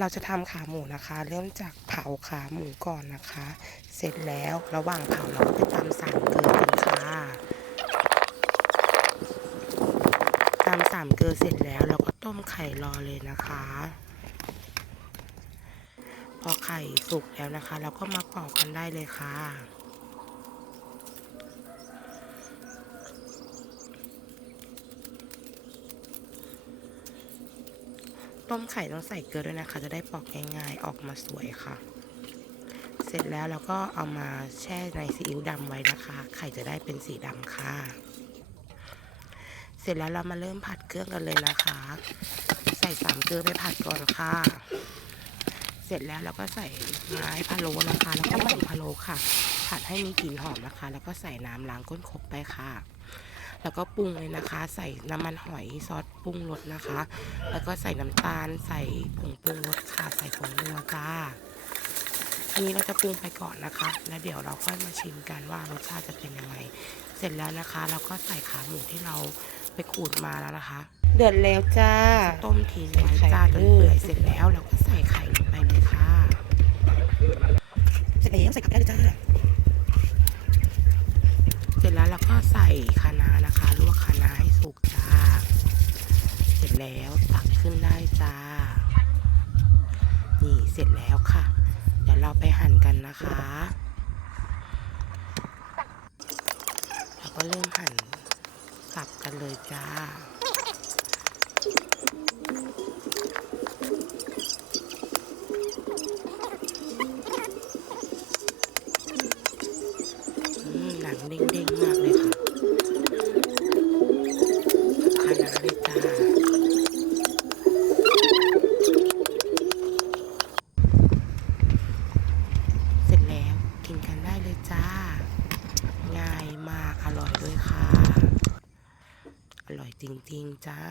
เราจะทำขาหมูนะคะ เริ่มจากเผาขาหมูก่อนนะคะ เสร็จแล้วระหว่างเผาเราก็ไปตำสามเกลือกันค่ะตำสามเกลือเสร็จแล้วเราก็ต้มไข่รอเลยนะคะ พอไข่สุกแล้วนะคะ เราก็มาปอกกันได้เลยค่ะ ต้มไข่ต้องใส่เกลือด้วยนะคะ จะได้ปอกง่ายๆ ออกมาสวยค่ะ เสร็จแล้วเราก็เอามาแช่ในซีอิ๊วดำไว้นะคะ ไข่จะได้เป็นสีดำค่ะ เสร็จแล้วเรามาเริ่มผัดเครื่องกันเลยนะคะ ใส่สามเกลือไปผัดก่อนค่ะ เสร็จแล้วเราก็ใส่ไม้พะโล้นะคะ แล้วก็ผงพะโล้ค่ะ ผัดให้มีกลิ่นหอมนะคะ แล้วก็ใส่น้ำล้างก้นครกไปค่ะ แล้วก็ปรุงเลยนะคะ ใส่น้ำมันหอยซอสปรุงรสนะคะ แล้วก็ใส่น้ำตาล ใส่ผงปรุงรสค่ะ ใส่ผงนัวจ้าอันนี้เราจะปรุงไปก่อนนะคะ แล้วเดี๋ยวเราค่อยมาชิมกันว่ารสชาติจะเป็นยังไง เสร็จแล้วนะคะ เราก็ใส่ขาหมูที่เราไปขูดมาแล้วนะคะ เดือดแล้วจ้า ต้มทิ้งไว้ไข่จ้าจนเดือดเปื่อยเสร็จแล้วเราก็ใส่ไข่ลงไปเลยค่ะ เสร็จแล้วใส่กลับได้เลยจ้าเสร็จ แล้วก็ใส่คะน้านะคะ ลวกคะน้าให้สุกจ้า เสร็จแล้วตักขึ้นได้จ้า นี่เสร็จแล้วค่ะ เดี๋ยวเราไปหั่นกันนะคะ เราก็เริ่มหั่นสับกันเลยจ้าหนังเด้งๆมาก เลยจ้า ง่ายมากอร่อยด้วยค่ะ อร่อยจริง ๆ จ้า